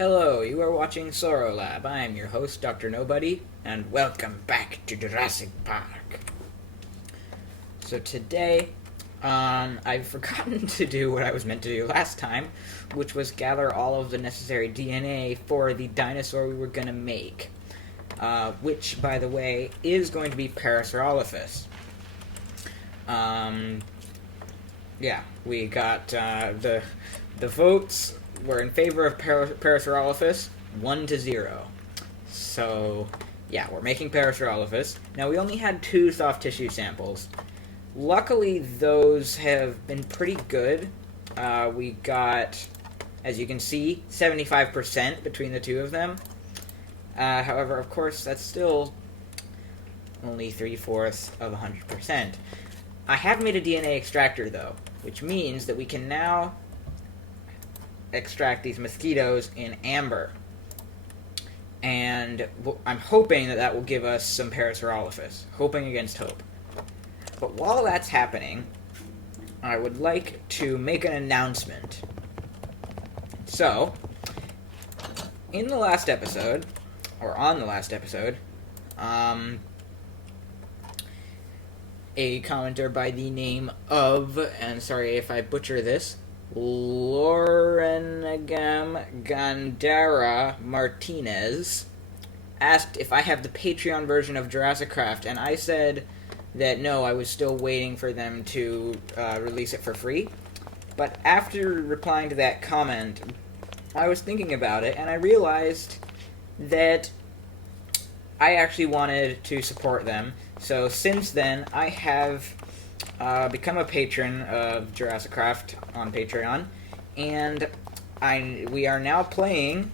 Hello, you are watching Soro Lab. I am your host, Dr. Nobody, and welcome back to Jurassic Park. So today, I've forgotten to do what I was meant to do last time, which was gather all of the necessary DNA for the dinosaur we were going to make. Which, by the way, is going to be Parasaurolophus. Yeah, we got the votes were in favor of Parasaurolophus 1-0. So, yeah, we're making Parasaurolophus. Now, we only had 2 soft tissue samples. Luckily, those have been pretty good. We got, as you can see, 75% between the 2 of them. However, of course, that's still only 3/4 of 100%. I have made a DNA extractor, though, which means that we can now extract these mosquitoes in amber. And I'm hoping that will give us some Parasaurolophus. Hoping against hope. But while that's happening, I would like to make an announcement. So, in the last episode, or on the last episode, a commenter by the name of, and sorry if I butcher this, Lorenegam Gandara Martinez asked if I have the Patreon version of JurassiCraft, and I said that no, I was still waiting for them to release it for free. But after replying to that comment, I was thinking about it, and I realized that I actually wanted to support them. So since then, I have become a patron of JurassiCraft on Patreon, and we are now playing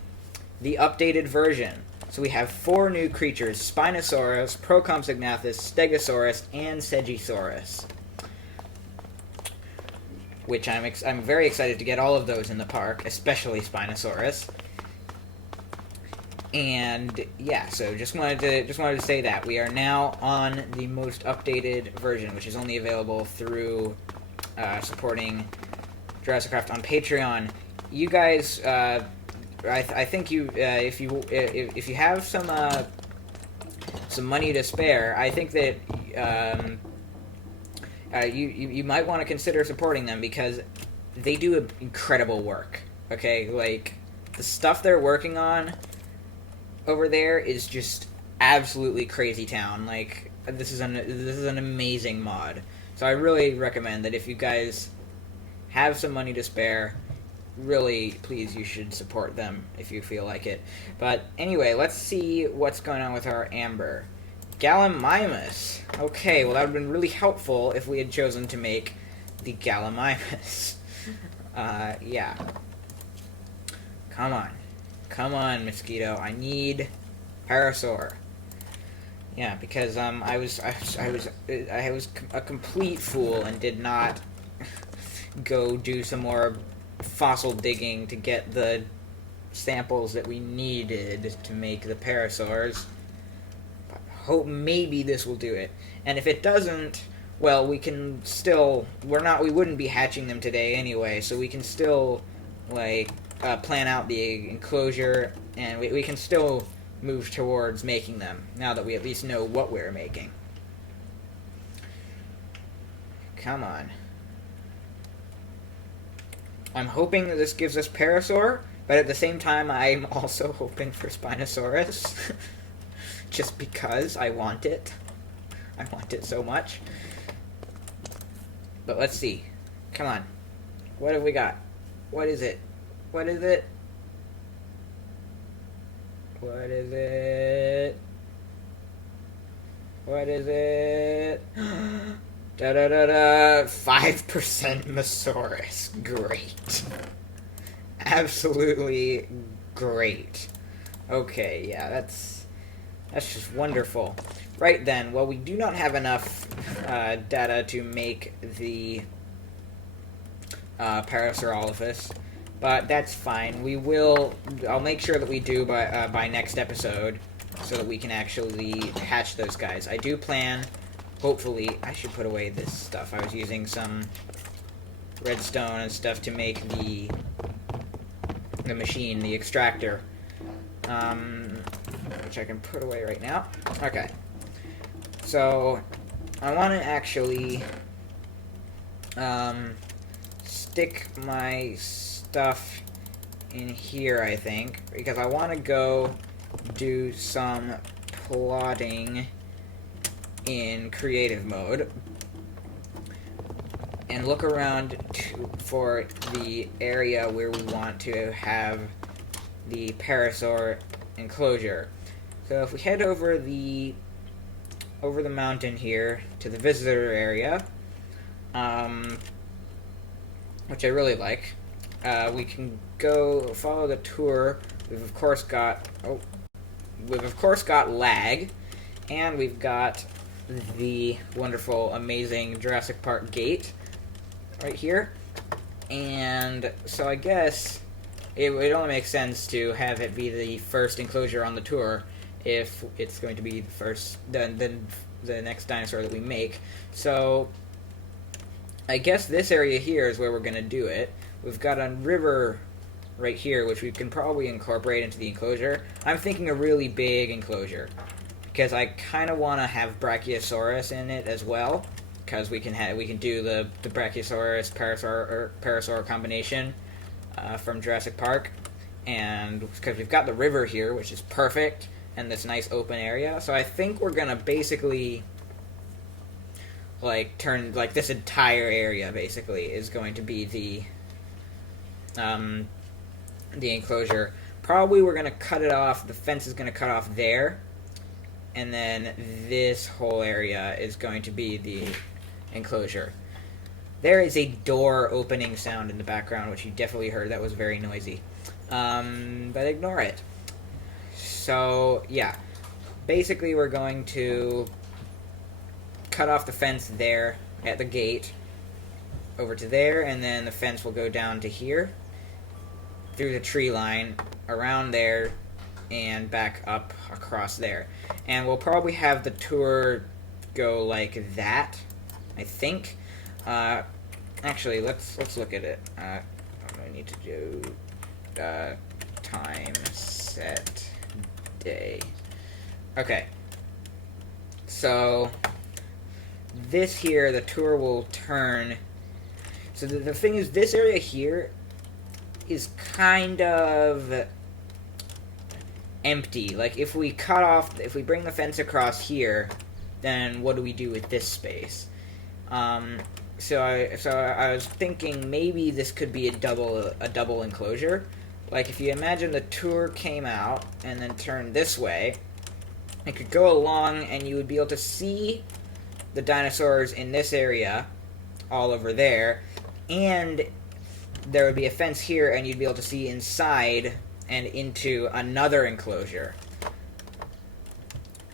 the updated version. So we have 4 new creatures: Spinosaurus, Procompsognathus, Stegosaurus, and Segisaurus. Which I'm very excited to get all of those in the park, especially Spinosaurus. And yeah, so just wanted to say that we are now on the most updated version, which is only available through supporting JurassiCraft on Patreon. You guys, I think you if you have some money to spare, I think that you might want to consider supporting them, because they do incredible work. Okay, like the stuff they're working on over there is just absolutely crazy town. Like, this is an amazing mod. So I really recommend that if you guys have some money to spare, really, please, you should support them if you feel like it. But anyway, let's see what's going on with our amber. Gallimimus. Okay, well, that would have been really helpful if we had chosen to make the Gallimimus. Yeah. Come on. Come on, mosquito. I need Parasaur. Yeah, because I was a complete fool and did not go do some more fossil digging to get the samples that we needed to make the Parasaurs. But hope maybe this will do it. And if it doesn't, well, we can still we wouldn't be hatching them today anyway, so we can still plan out the enclosure, and we can still move towards making them, now that we at least know what we're making. Come on. I'm hoping that this gives us Parasaur, but at the same time, I'm also hoping for Spinosaurus. Just because I want it. I want it so much. But let's see. Come on. What have we got? What is it? What is it? What is it? What is it? Da-da-da-da! 5% Mosaurus. Great. Absolutely great. Okay, yeah, that's just wonderful. Right then, well, we do not have enough data to make the Parasaurolophus, but that's fine. I'll make sure that we do by next episode, so that we can actually hatch those guys. I do plan, hopefully, I should put away this stuff. I was using some redstone and stuff to make the the machine, the extractor, which I can put away right now. Okay. So, I want to actually stick my stuff in here, I think, because I want to go do some plotting in creative mode and look around for the area where we want to have the Parasaur enclosure. So if we head over the mountain here to the visitor area, which I really like, we can go follow the tour. We've of course got lag, and we've got the wonderful, amazing Jurassic Park gate right here. And so I guess it only makes sense to have it be the first enclosure on the tour if it's going to be the first, the next dinosaur that we make. So I guess this area here is where we're going to do it. We've got a river right here, which we can probably incorporate into the enclosure. I'm thinking a really big enclosure, because I kind of want to have Brachiosaurus in it as well, because we can do the Brachiosaurus Parasaur combination from Jurassic Park, and because we've got the river here, which is perfect, and this nice open area. So I think we're gonna basically turn this entire area basically is going to be the enclosure. Probably we're gonna cut it off. The fence is gonna cut off there, and then this whole area is going to be the enclosure. There is a door opening sound in the background, which you definitely heard. That was very noisy. But ignore it. So, yeah. Basically, we're going to cut off the fence there at the gate over to there, and then the fence will go down to here through the tree line, around there, and back up across there. And we'll probably have the tour go like that, I think. Actually, let's look at it. I need to do time, set, day. Okay. So this here, the tour will turn. So the thing is, this area here is kind of empty. Like, if we bring the fence across here, then what do we do with this space? So I was thinking maybe this could be a double enclosure. Like, if you imagine the tour came out and then turned this way, it could go along and you would be able to see the dinosaurs in this area all over there, and there would be a fence here and you'd be able to see inside and into another enclosure.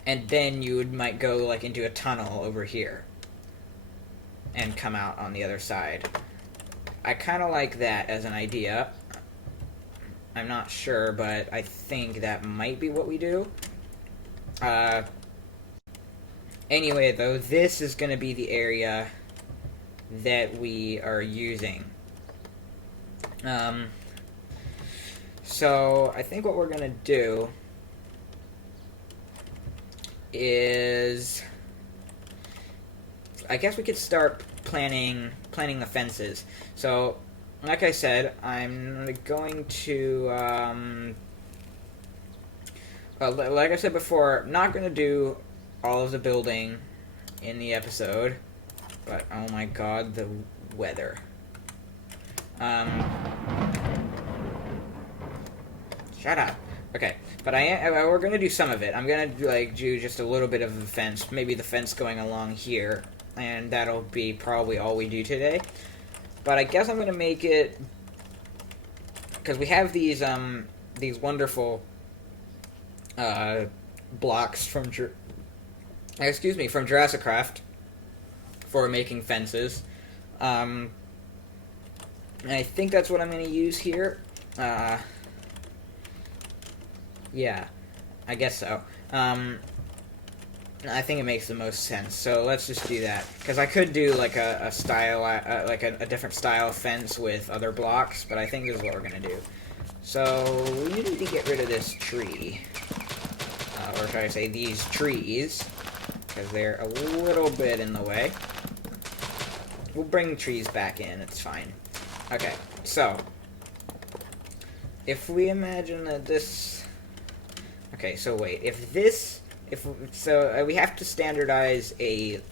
And then you might go into a tunnel over here and come out on the other side. I kind of like that as an idea. I'm not sure, but I think that might be what we do. Anyway, though, this is going to be the area that we are using. So I think what we're going to do is, I guess we could start planning the fences. So, like I said, I'm going to, like I said before, not going to do all of the building in the episode, but oh my god, the weather. Shut up. Okay, but we're going to do some of it. I'm going to do just a little bit of the fence, maybe the fence going along here, and that'll be probably all we do today. But I guess I'm going to make it, because we have these wonderful blocks from JurassiCraft for making fences. And I think that's what I'm going to use here. Yeah, I guess so. I think it makes the most sense, so let's just do that. Because I could do a style, a different style fence with other blocks, but I think this is what we're gonna do. So we need to get rid of this tree. Or should I say these trees, because they're a little bit in the way. We'll bring trees back in, it's fine. Okay, so if we imagine that this... Okay, so wait, we have to standardize a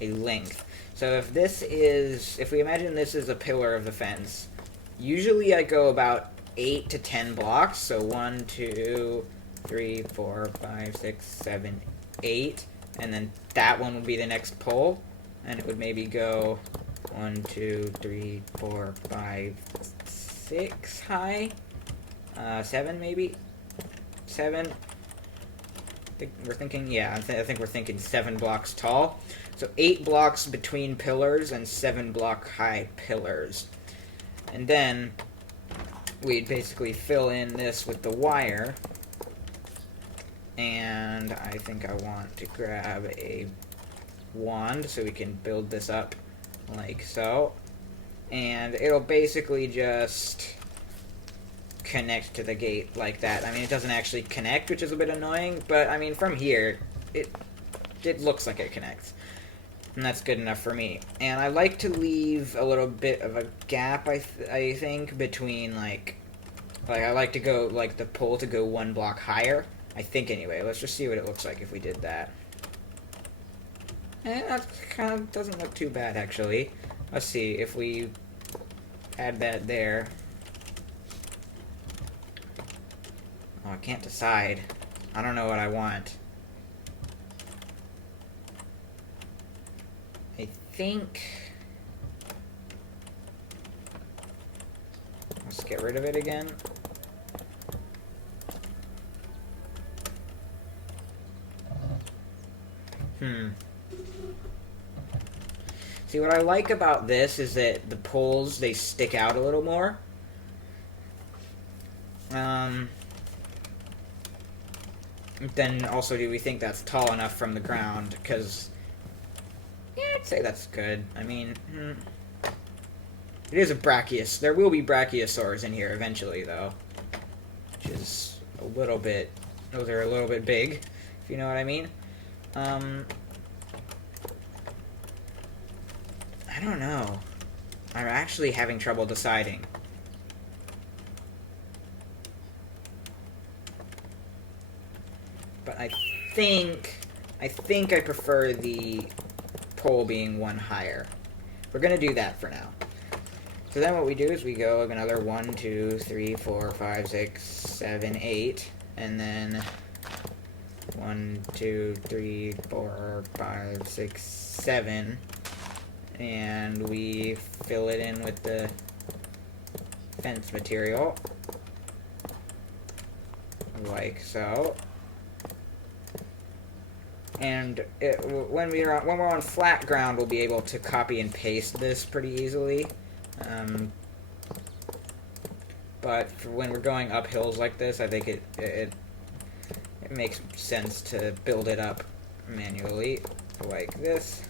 length. So if we imagine this is a pillar of the fence, usually I go about 8 to 10 blocks, so 1, 2, 3, 4, 5, 6, 7, 8, and then that one would be the next pole, and it would maybe go 1, 2, 3, 4, 5, 6 high, 7 maybe, 7. We're thinking, yeah, I think we're thinking 7 blocks tall. So 8 blocks between pillars and 7 block high pillars. And then we'd basically fill in this with the wire. And I think I want to grab a wand so we can build this up like so. And it'll basically just connect to the gate like that. I mean, it doesn't actually connect, which is a bit annoying, but I mean, from here, it looks like it connects. And that's good enough for me. And I like to leave a little bit of a gap, I think, between, like I like to go, like, the pole to go 1 block higher. I think, anyway. Let's just see what it looks like if we did that. That kind of doesn't look too bad, actually. Let's see, if we add that there. Oh, I can't decide. I don't know what I want. I think... Let's get rid of it again. See, what I like about this is that the poles, they stick out a little more. Then also, do we think that's tall enough from the ground? Because, yeah, I'd say that's good. I mean, it is a Brachiosaur. There will be Brachiosaurs in here eventually, though. Which is a little bit... Those are a little bit big, if you know what I mean. I don't know. I'm actually having trouble deciding. But I think I prefer the pole being 1 higher. We're gonna do that for now. So then what we do is we go another 1, 2, 3, 4, 5, 6, 7, 8, and then 1, 2, 3, 4, 5, 6, 7, and we fill it in with the fence material, like so. And when we're on flat ground, we'll be able to copy and paste this pretty easily. But for when we're going up hills like this, I think it makes sense to build it up manually, like this.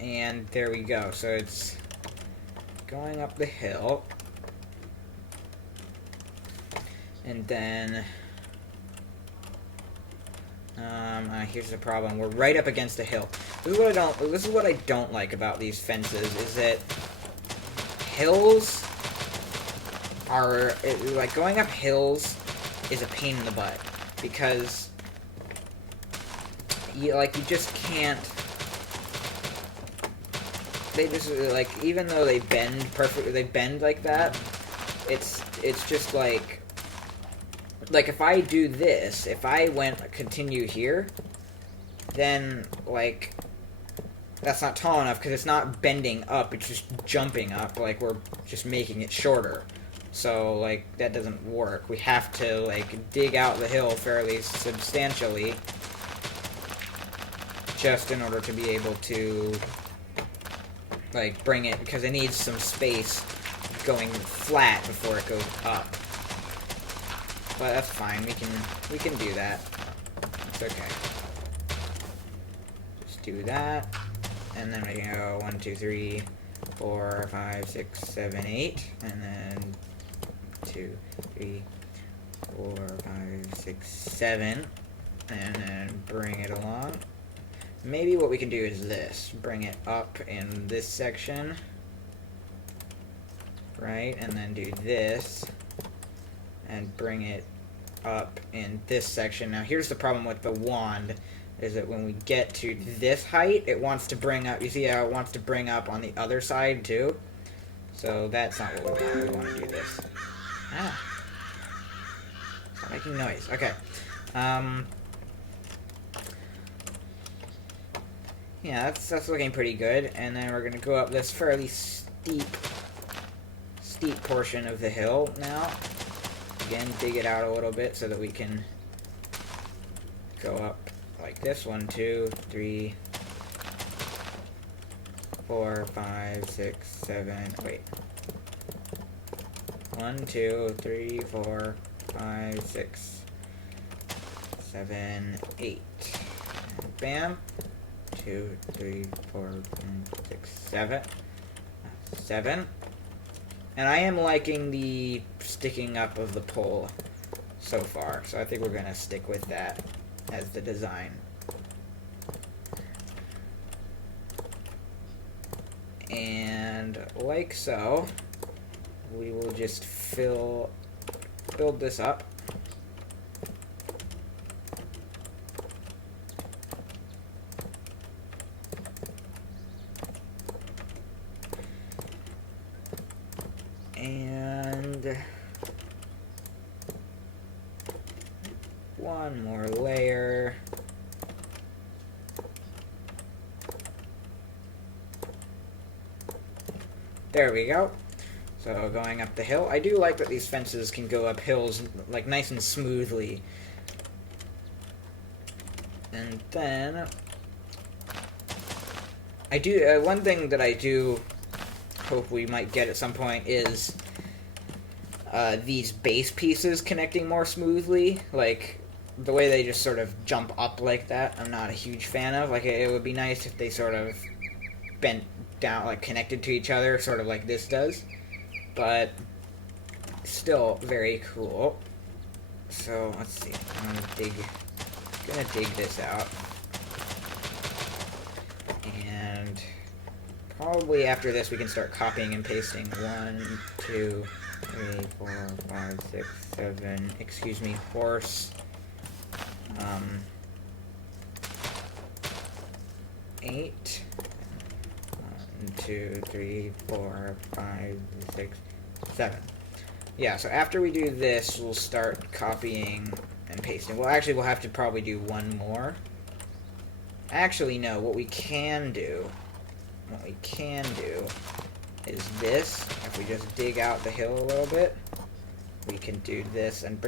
And there we go. So it's going up the hill. And then... here's the problem. We're right up against a hill. This is what I don't like about these fences, is that hills are... like, going up hills is a pain in the butt. Because, you just can't... They just, like, even though they bend perfectly, they bend like that, it's just, like, if I do this, if I continue here, then, like, that's not tall enough, because it's not bending up, it's just jumping up, like, we're just making it shorter. So, like, that doesn't work. We have to, like, dig out the hill fairly substantially, just in order to be able to, like, bring it, because it needs some space going flat before it goes up. But that's fine, we can do that. It's okay. Just do that, and then we can go 1, 2, 3, 4, 5, 6, 7, 8, and then 2, 3, 4, 5, 6, 7, and then bring it along. Maybe what we can do is this, bring it up in this section, right, and then do this, and bring it up in this section. Now here's the problem with the wand, is that when we get to this height, it wants to bring up, you see how it wants to bring up on the other side too? So that's not what we want. We want to do this. Ah. Stop making noise. Okay. Yeah, that's looking pretty good. And then we're going to go up this fairly steep portion of the hill now. Again, dig it out a little bit so that we can go up like this. 1, 2, 3, 4, 5, 6, 7, wait. 1, 2, 3, 4, 5, 6, 7, 8. And bam. 2, 3, 4, 5, 6, 7. 7. And I am liking the sticking up of the pole so far, so I think we're going to stick with that as the design. And like so, we will just build this up. And one more layer. There we go. So going up the hill. I do like that these fences can go up hills like nice and smoothly. And then I do one thing that I do hope we might get at some point is these base pieces connecting more smoothly. Like the way they just sort of jump up like that, I'm not a huge fan of. Like it would be nice if they sort of bent down, like connected to each other, sort of like this does. But still very cool. So let's see. I'm gonna dig this out. And probably after this we can start copying and pasting. 1, 2, 3, 4, 5, 6, 7. Excuse me, horse. 8. 1, 2, 3, 4, 5, 6, 7. Yeah, so after we do this, we'll start copying and pasting. Well, actually, we'll have to probably do one more. Actually, no, what we can do is this. If we just dig out the hill a little bit, we can do this and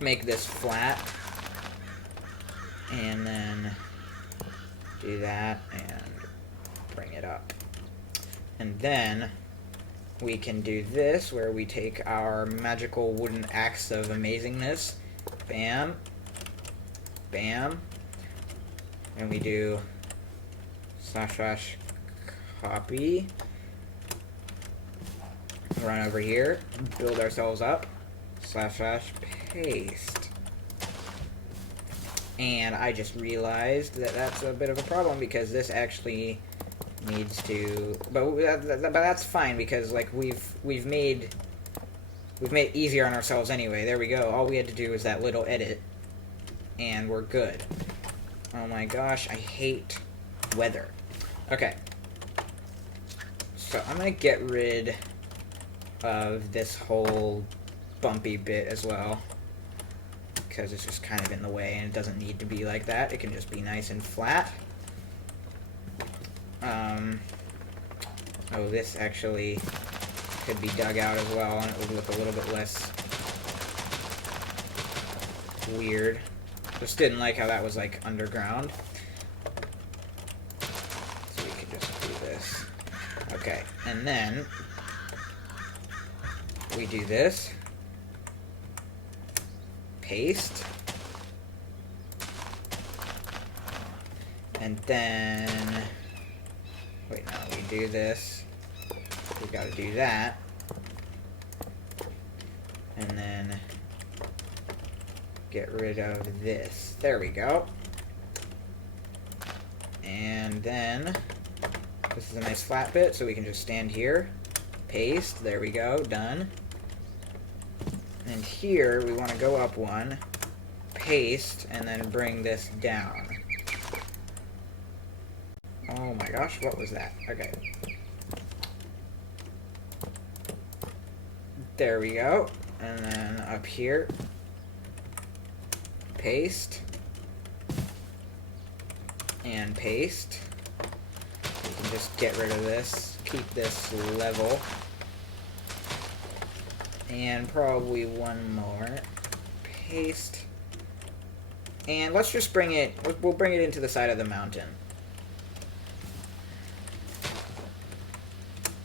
make this flat, and then do that and bring it up. And then we can do this, where we take our magical wooden axe of amazingness, bam, bam, and we do / copy, run over here, build ourselves up, / paste. And I just realized that that's a bit of a problem, because this actually needs to, but that's fine, because like we've made it easier on ourselves anyway. There we go. All we had to do was that little edit, and we're good. Oh my gosh, I hate weather. Okay, so I'm gonna get rid of this whole bumpy bit as well, because it's just kind of in the way, and it doesn't need to be like that. It can just be nice and flat. Oh, this actually could be dug out as well, and it would look a little bit less weird. Just didn't like how that was like underground. So we can just do this. Okay, and then we do this. Paste. And then Wait, no, we do this. We gotta do that. And then get rid of this. There we go. And then this is a nice flat bit, so we can just stand here. Paste. There we go. Done. And here we want to go up one. Paste, and then bring this down. Oh my gosh, what was that? Okay. There we go. And then up here, paste, and paste. We can just get rid of this, keep this level, and probably one more. Paste. And let's just bring it, we'll bring it into the side of the mountain.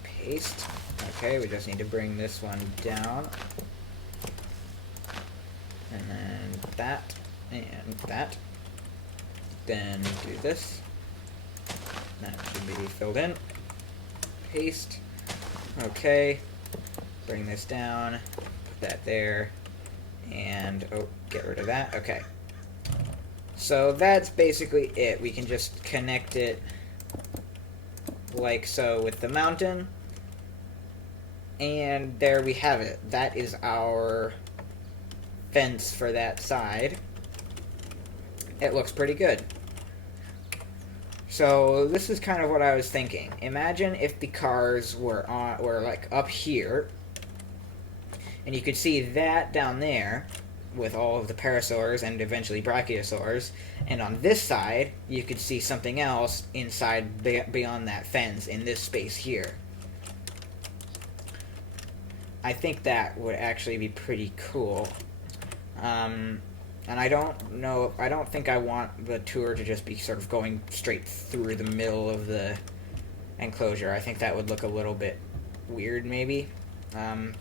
Paste. Okay, we just need to bring this one down. And then that, and that. Then do this. That should be filled in. Paste. Okay. Bring this down. Put that there. And, oh, get rid of that. Okay. So that's basically it. We can just connect it like so with the mountain. And there we have it. That is our fence for that side. It looks pretty good. So this is kind of what I was thinking. Imagine if the cars were like up here, and you could see that down there with all of the parasaurs and eventually brachiosaurs, and on this side you could see something else inside beyond that fence in this space here. I think that would actually be pretty cool. And I don't think I want the tour to just be sort of going straight through the middle of the enclosure. I think that would look a little bit weird, maybe. And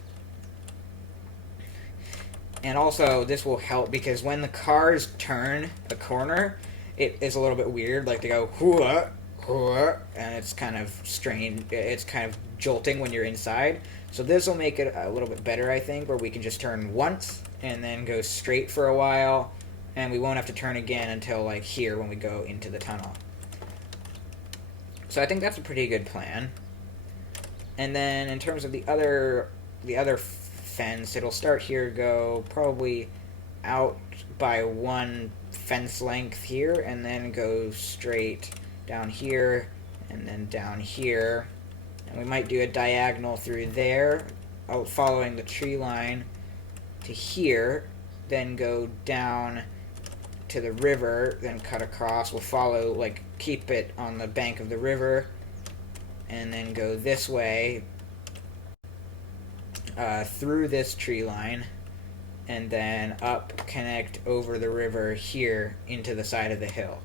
also, this will help because when the cars turn a corner, it is a little bit weird. Like, they go, hoo-ah, hoo-ah, and it's kind of strange. It's kind of jolting when you're inside. So this will make it a little bit better, I think, where we can just turn once and then go straight for a while, and we won't have to turn again until, like, here when we go into the tunnel. So I think that's a pretty good plan. And then in terms of the other fence, it'll start here, go probably out by one fence length here, and then go straight down here, and then down here. And we might do a diagonal through there, following the tree line to here, then go down to the river, then cut across. We'll follow, like, keep it on the bank of the river, and then go this way, through this tree line, and then up, connect over the river here into the side of the hill.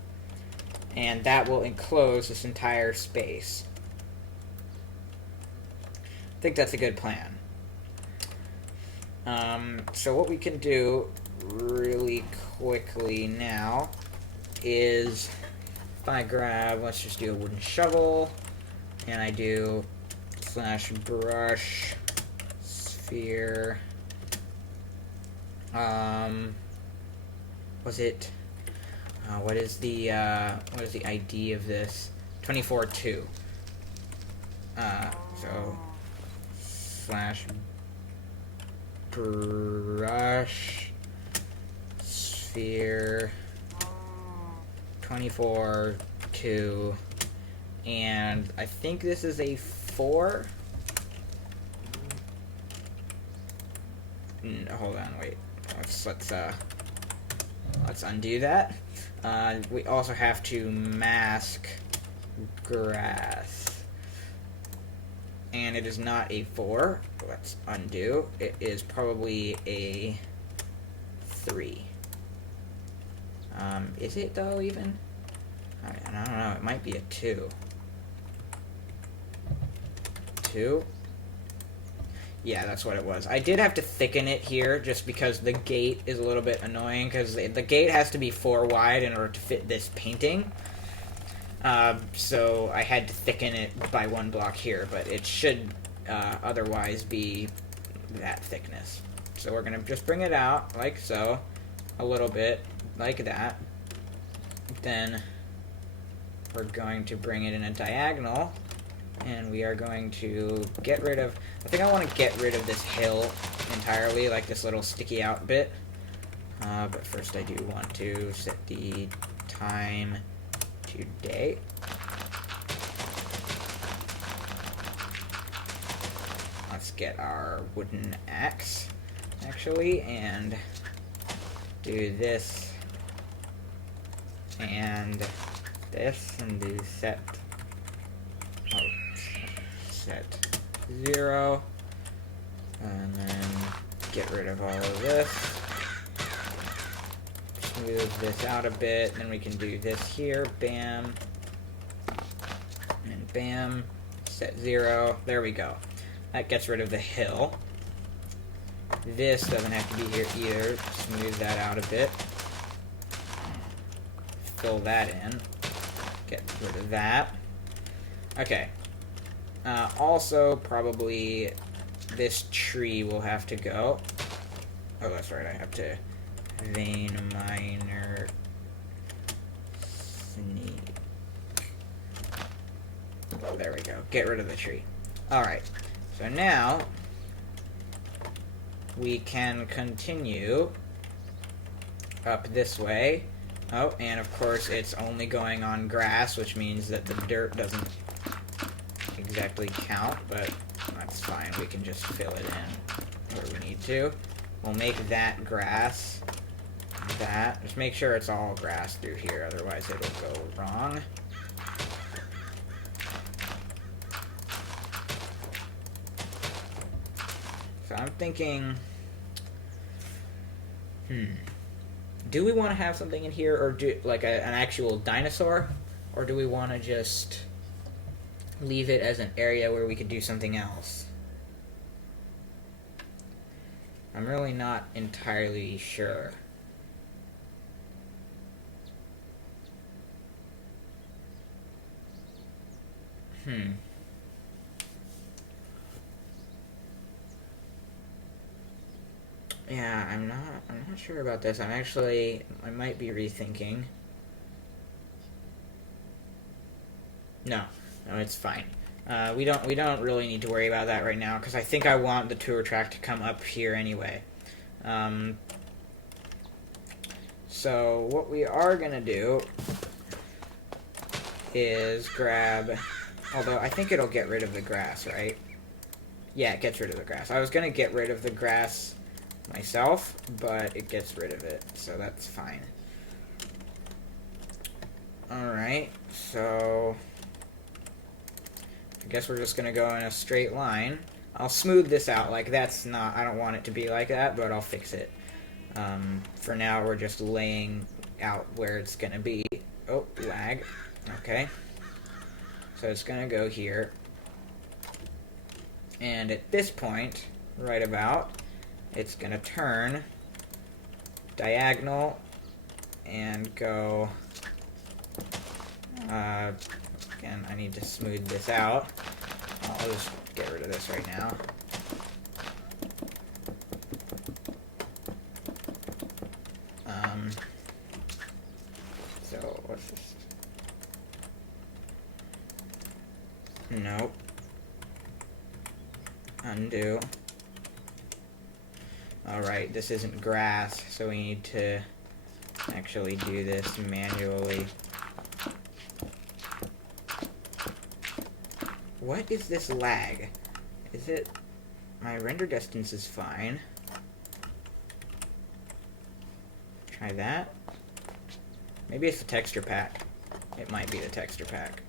And that will enclose this entire space. I think that's a good plan. So what we can do really quickly now is if I grab, let's just do a wooden shovel, and I do /brush sphere. Was it? What is the ID of this? 24.2. So /brush sphere 24.2, and I think this is a 4. Hold on, wait. Let's undo that. We also have to mask grass. And it is not a 4. Let's undo. It is probably a 3. Is it, though, even? I don't know. It might be a 2. 2? Yeah, that's what it was. I did have to thicken it here just because the gate is a little bit annoying, because the gate has to be 4 wide in order to fit this painting. So I had to thicken it by 1 block here, but it should otherwise be that thickness. So we're going to just bring it out like so, a little bit like that. Then we're going to bring it in a diagonal, and we are going to get rid of, I think I want to get rid of this hill entirely, like this little sticky out bit. But first I do want to set the time to day. Let's get our wooden axe, actually, and do this and this, and do set 0, and then get rid of all of this, smooth this out a bit, then we can do this here, bam, and bam, set 0, there we go. That gets rid of the hill. This doesn't have to be here either, smooth that out a bit, fill that in, get rid of that. Okay. Also, probably this tree will have to go. Oh, that's right, I have to vein miner sneak. Oh, there we go. Get rid of the tree. Alright, so now we can continue up this way. Oh, and of course it's only going on grass, which means that the dirt doesn't exactly count, but that's fine. We can just fill it in where we need to. We'll make that grass. That. Just make sure it's all grass through here, otherwise it'll go wrong. So I'm thinking, do we want to have something in here, or do like an actual dinosaur, or do we want to just leave it as an area where we could do something else? I'm really not entirely sure. Yeah, I'm not sure about this. I might be rethinking. No, it's fine. We don't really need to worry about that right now, because I think I want the tour track to come up here anyway. So what we are gonna do is grab, although I think it'll get rid of the grass, right? Yeah, it gets rid of the grass. I was gonna get rid of the grass myself, but it gets rid of it, so that's fine. Alright, so I guess we're just gonna go in a straight line. I'll smooth this out, like that's not, I don't want it to be like that, but I'll fix it. For now, we're just laying out where it's gonna be. Oh, lag. Okay. So it's gonna go here. And at this point, right about, it's gonna turn diagonal and go, again, I need to smooth this out. I'll just get rid of this right now. So what's this? Nope. Undo. Alright, this isn't grass, so we need to actually do this manually. What is this lag? Is it... my render distance is fine. Try that. Maybe it's the texture pack. It might be the texture pack.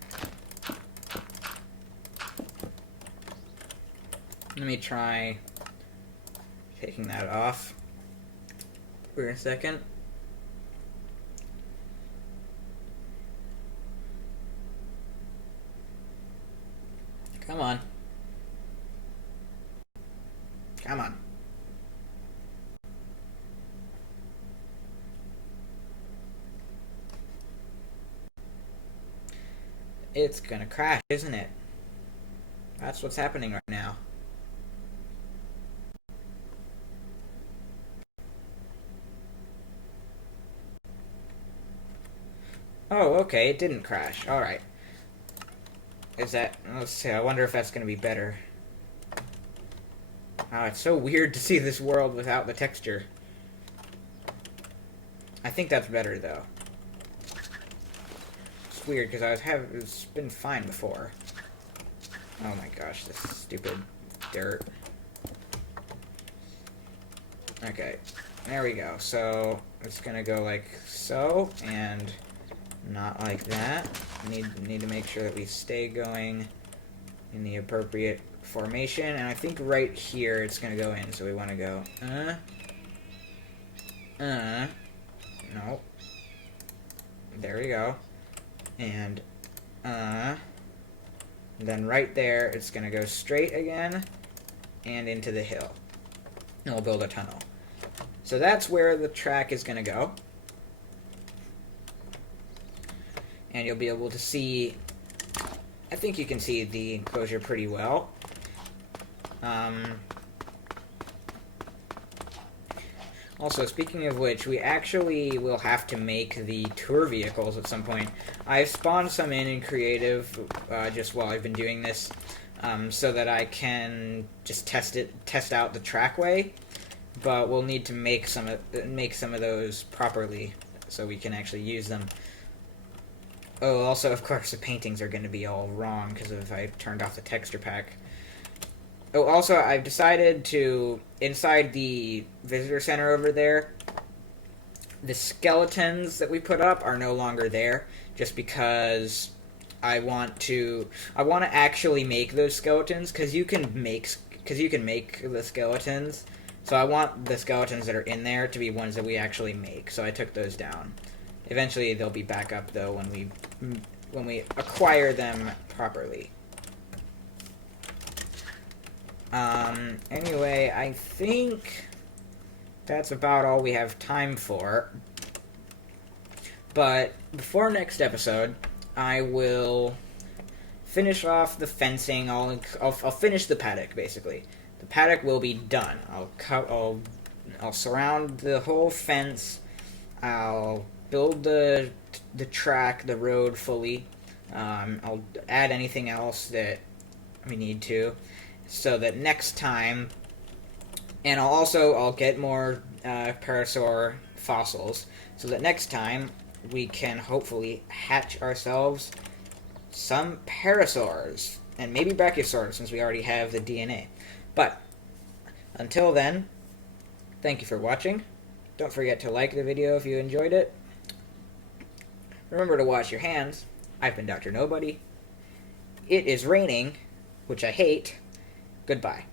Let me try taking that off for a second. Come on. Come on. It's gonna crash, isn't it? That's what's happening right now. Oh, okay, it didn't crash. Alright. Is that... Let's see, I wonder if that's gonna be better. Oh, it's so weird to see this world without the texture. I think that's better, though. It's weird, because it's been fine before. Oh my gosh, this stupid dirt. Okay, there we go. So, it's gonna go like so, and not like that. Need to make sure that we stay going in the appropriate formation, and I think right here it's gonna go in, so we want to go, no. There we go. And, then right there, it's gonna go straight again, and into the hill. And we'll build a tunnel. So that's where the track is gonna go. And you'll be able to see, I think you can see the enclosure pretty well. Also, speaking of which, we actually will have to make the tour vehicles at some point. I've spawned some in creative just while I've been doing this, so that I can just test out the trackway. But we'll need to make some of those properly so we can actually use them. Oh, also, of course, the paintings are going to be all wrong because if I turned off the texture pack. Oh, also, I've decided to, inside the visitor center over there, the skeletons that we put up are no longer there, just because I want to actually make those skeletons, because you can make the skeletons. So I want the skeletons that are in there to be ones that we actually make. So I took those down. Eventually, they'll be back up though when we acquire them properly. Anyway, I think that's about all we have time for. But before next episode, I will finish off the fencing. I'll finish the paddock basically. The paddock will be done. I'll surround the whole fence. I'll build the track, the road fully. I'll add anything else that we need to, so that next time, and I'll get more Parasaur fossils, so that next time we can hopefully hatch ourselves some Parasaurs, and maybe Brachiosaurs since we already have the DNA. But until then, thank you for watching. Don't forget to like the video if you enjoyed it. Remember to wash your hands. I've been Dr. Nobody. It is raining, which I hate. Goodbye.